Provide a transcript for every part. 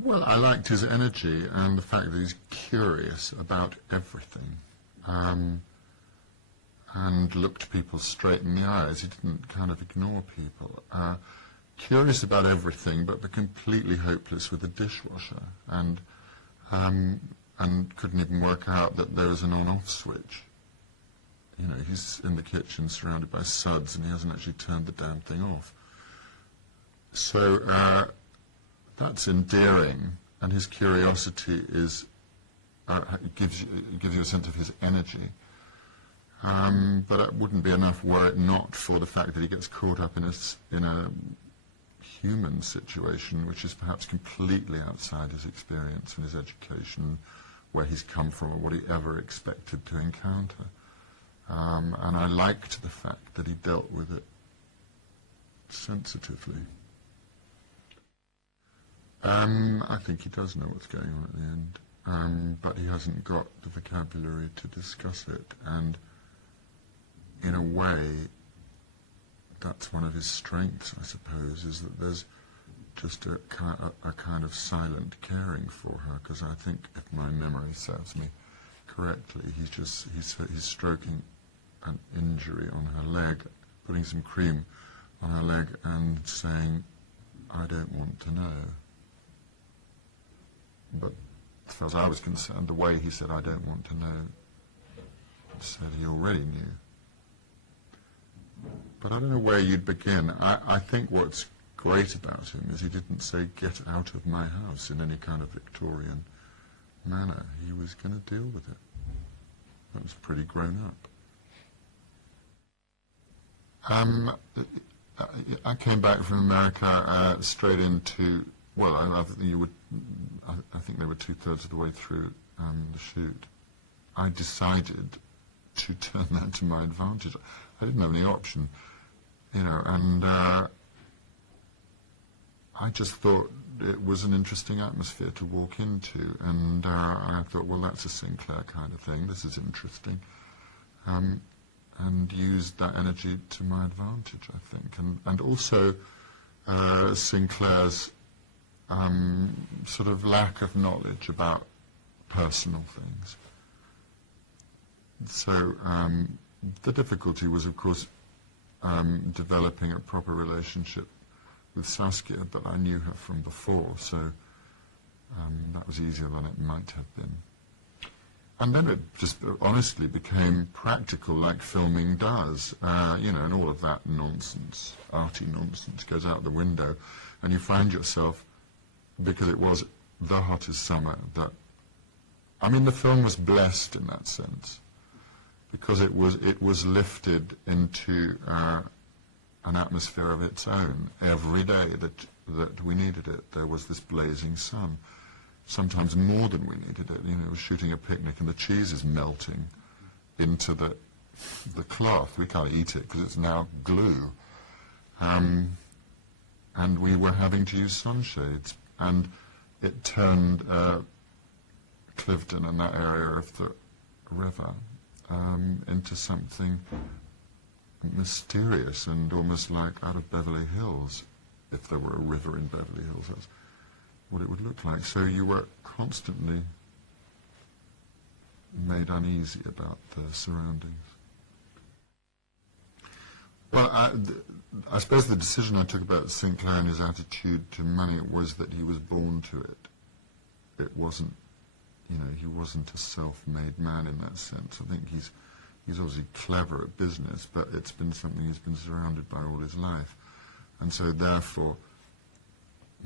Well, I liked his energy and the fact that he's curious about everything, and looked people straight in the eyes. He didn't kind of ignore people. Curious about everything, but completely hopeless with the dishwasher, and couldn't even work out that there was an on-off switch. You know, he's in the kitchen surrounded by suds, and he hasn't actually turned the damn thing off. So that's endearing, and his curiosity is gives you a sense of his energy. But it wouldn't be enough were it not for the fact that he gets caught up in a human situation which is perhaps completely outside his experience and his education, where he's come from, or what he ever expected to encounter. And I liked the fact that he dealt with it sensitively. I think he does know what's going on at the end, but he hasn't got the vocabulary to discuss it, and in a way that's one of his strengths, I suppose, is that there's just a kind of silent caring for her, because I think, if my memory serves me correctly, he's stroking an injury on her leg, putting some cream on her leg and saying, "I don't want to know." But as far as I was concerned, the way he said, "I don't want to know," said he already knew. But I don't know where you'd begin. I think what's great about him is he didn't say, "Get out of my house," in any kind of Victorian manner. He was going to deal with it. That was pretty grown up. I came back from America straight into, well, I think they were 2/3 of the way through the shoot. I decided to turn that to my advantage. I didn't have any option, you know, and I just thought it was an interesting atmosphere to walk into, and I thought, well, that's a Sinclair kind of thing, this is interesting, and used that energy to my advantage, I think, and also Sinclair's sort of lack of knowledge about personal things. So the difficulty was, of course, developing a proper relationship with Saskia, but I knew her from before, so that was easier than it might have been. And then it just honestly became practical, like filming does, you know, and all of that nonsense, arty nonsense, goes out the window, and you find yourself, because it was the hottest summer, that, I mean, the film was blessed in that sense, because it was lifted into an atmosphere of its own. Every day that we needed it, there was this blazing sun. Sometimes more than we needed it. You know, we're shooting a picnic and the cheese is melting into the cloth. We can't eat it because it's now glue. And we were having to use sunshades. And it turned Cliveden and that area of the river into something mysterious and almost like out of Beverly Hills. If there were a river in Beverly Hills, that's what it would look like. So you were constantly made uneasy about the surroundings. Well, I suppose the decision I took about Sinclair and his attitude to money was that he was born to it. It wasn't, you know, he wasn't a self-made man in that sense. I think he's obviously clever at business, but it's been something he's been surrounded by all his life. And so therefore,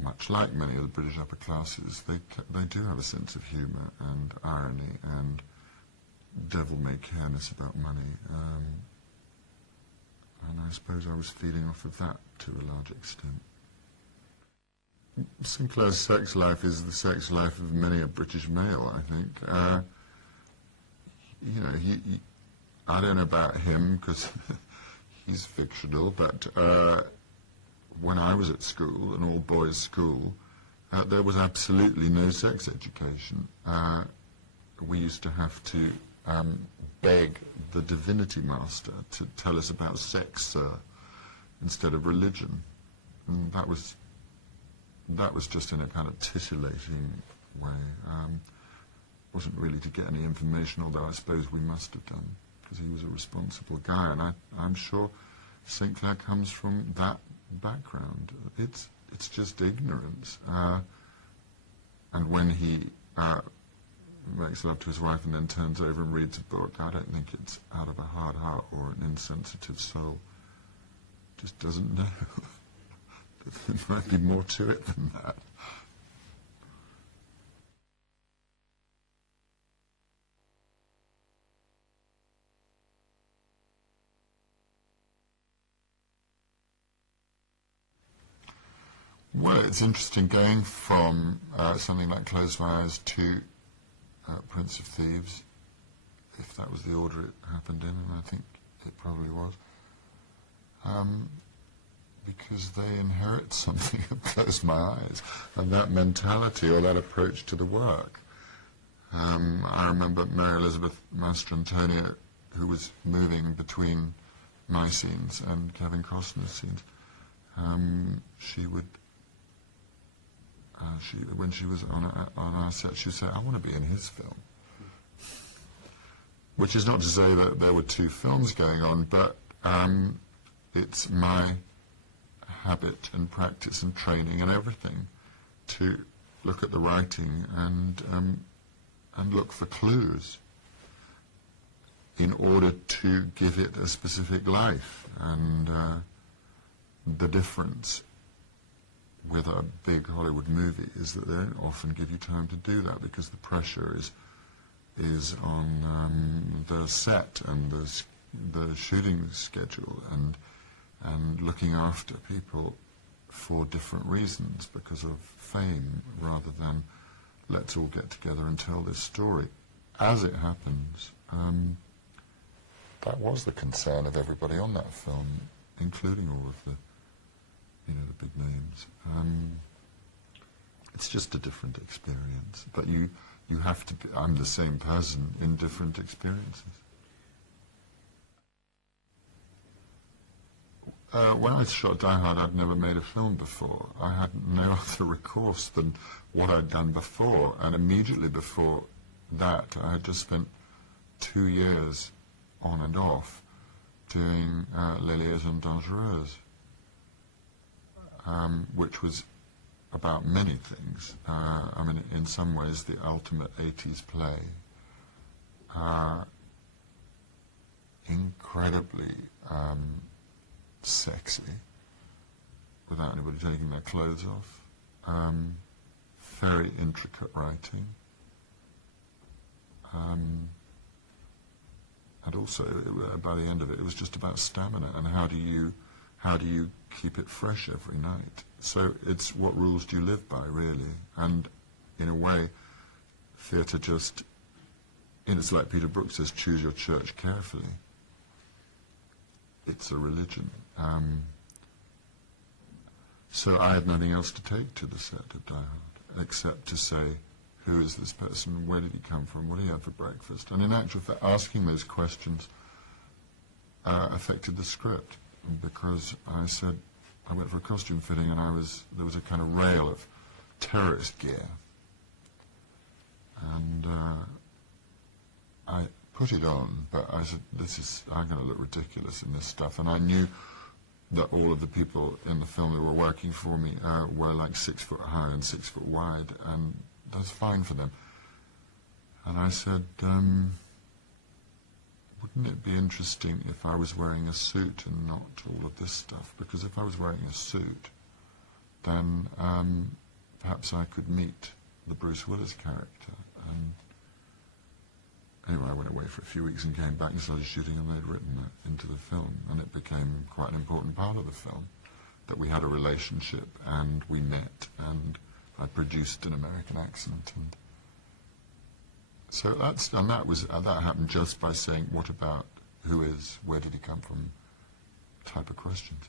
much like many of the British upper classes, they do have a sense of humour and irony and devil-may-careness about money. And I suppose I was feeding off of that to a large extent. Sinclair's sex life is the sex life of many a British male, I think. You know, I don't know about him because he's fictional, but when I was at school, an all-boys school, there was absolutely no sex education. We used to have to beg the divinity master to tell us about sex, instead of religion. And that was that was just in a kind of titillating way. Wasn't really to get any information, although I suppose we must have done, because he was a responsible guy, and I'm sure St. Clair comes from that background. It's just ignorance. And when he makes love to his wife and then turns over and reads a book, I don't think it's out of a hard heart or an insensitive soul. Just doesn't know. There might be more to it than that. Well, it's interesting going from something like Close My Eyes to Prince of Thieves, if that was the order it happened in, and I think it probably was, because they inherit something of Close My Eyes, and that mentality or that approach to the work. I remember Mary Elizabeth Mastrantonio, who was moving between my scenes and Kevin Costner's scenes. She would when she was on our set, she would say, "I want to be in his film." Which is not to say that there were two films going on, but it's my habit and practice and training and everything to look at the writing and look for clues in order to give it a specific life. And the difference with a big Hollywood movie is that they don't often give you time to do that, because the pressure is on the set and the shooting schedule and looking after people for different reasons, because of fame, rather than let's all get together and tell this story. As it happens, that was the concern of everybody on that film, including all of the big names. It's just a different experience, but you have to be, I'm the same person in different experiences. When I shot Die Hard, I'd never made a film before. I had no other recourse than what I'd done before, and immediately before that, I had just spent 2 years on and off doing Les Liaisons Dangereuses, which was about many things. I mean, in some ways, the ultimate 80s play. Incredibly sexy, without anybody taking their clothes off. Very intricate writing. And also, by the end of it, it was just about stamina and how do you keep it fresh every night. So it's what rules do you live by, really. And in a way, theatre just, it's like Peter Brook says, choose your church carefully. It's a religion. So I had nothing else to take to the set of Die Hard, except to say, who is this person, where did he come from, what did he have for breakfast? And in actual fact, asking those questions affected the script, because I said, I went for a costume fitting and there was a kind of rail of terrorist gear. And I put it on, but I said, I'm going to look ridiculous in this stuff. And I knew that all of the people in the film who were working for me were like 6 foot high and 6 foot wide, and that's fine for them. And I said, wouldn't it be interesting if I was wearing a suit and not all of this stuff? Because if I was wearing a suit, then perhaps I could meet the Bruce Willis character. And anyway, I went away for a few weeks and came back and started shooting, and they'd written that into the film, and it became quite an important part of the film, that we had a relationship and we met, and I produced an American accent, and so that happened just by saying, what about, who is, where did he come from, type of questions.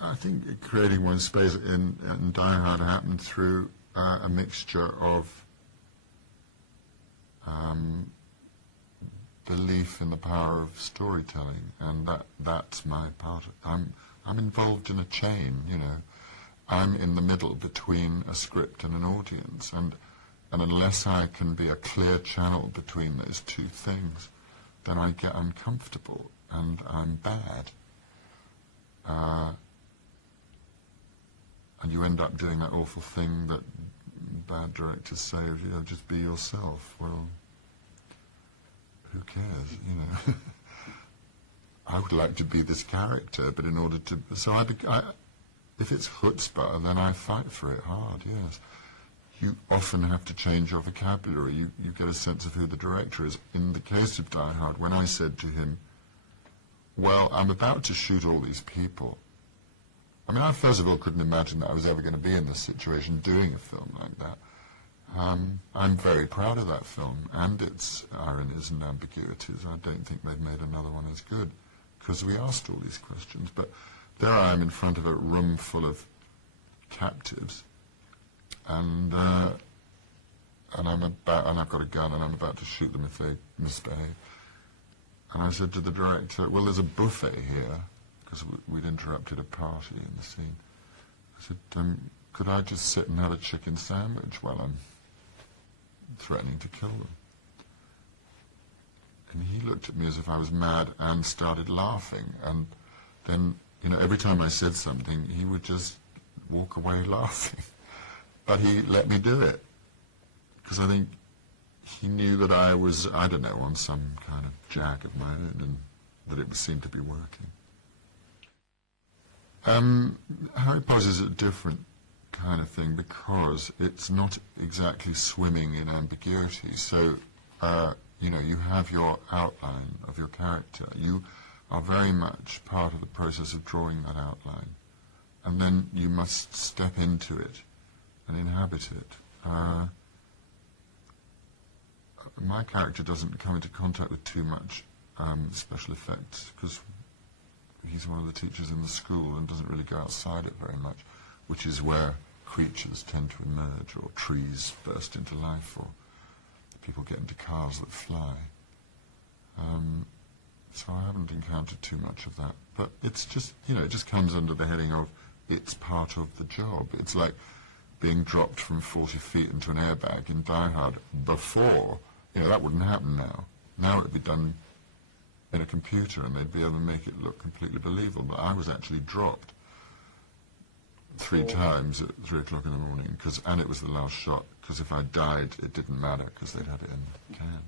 I think creating one space in Die Hard happened through a mixture of belief in the power of storytelling, and that's my part. I'm involved in a chain, I'm in the middle between a script and an audience, and unless I can be a clear channel between those two things, then I get uncomfortable and I'm bad. And you end up doing that awful thing that bad directors say of you, just be yourself. Well, who cares, you know? I would like to be this character, but in order to... So if it's chutzpah, then I fight for it hard, yes. You often have to change your vocabulary. You get a sense of who the director is. In the case of Die Hard, when I said to him, well, I'm about to shoot all these people. I mean, I first of all couldn't imagine that I was ever going to be in this situation doing a film like that. I'm very proud of that film and its ironies and ambiguities. I don't think they've made another one as good, because we asked all these questions. But there I am in front of a room full of captives, and I've got a gun and I'm about to shoot them if they misbehave. And I said to the director, well, there's a buffet here, because we'd interrupted a party in the scene. I said, could I just sit and have a chicken sandwich while I'm threatening to kill them? And he looked at me as if I was mad and started laughing. And then, you know, every time I said something, he would just walk away laughing. But he let me do it, because I think he knew that I was, I don't know, on some kind of jag of my own, and that it seemed to be working. Harry Potter is a different kind of thing because it's not exactly swimming in ambiguity. So, you know, you have your outline of your character. You are very much part of the process of drawing that outline. And then you must step into it and inhabit it. My character doesn't come into contact with too much special effects, because he's one of the teachers in the school and doesn't really go outside it very much, which is where creatures tend to emerge, or trees burst into life, or people get into cars that fly. So I haven't encountered too much of that. But it's just, you know, it just comes under the heading of it's part of the job. It's like being dropped from 40 feet into an airbag in Die Hard. Before, you know, that wouldn't happen now. Now it would be done in a computer and they'd be able to make it look completely believable. But I was actually dropped 3 times at 3 o'clock in the morning, and it was the last shot, because if I died, it didn't matter, because they'd had it in the can.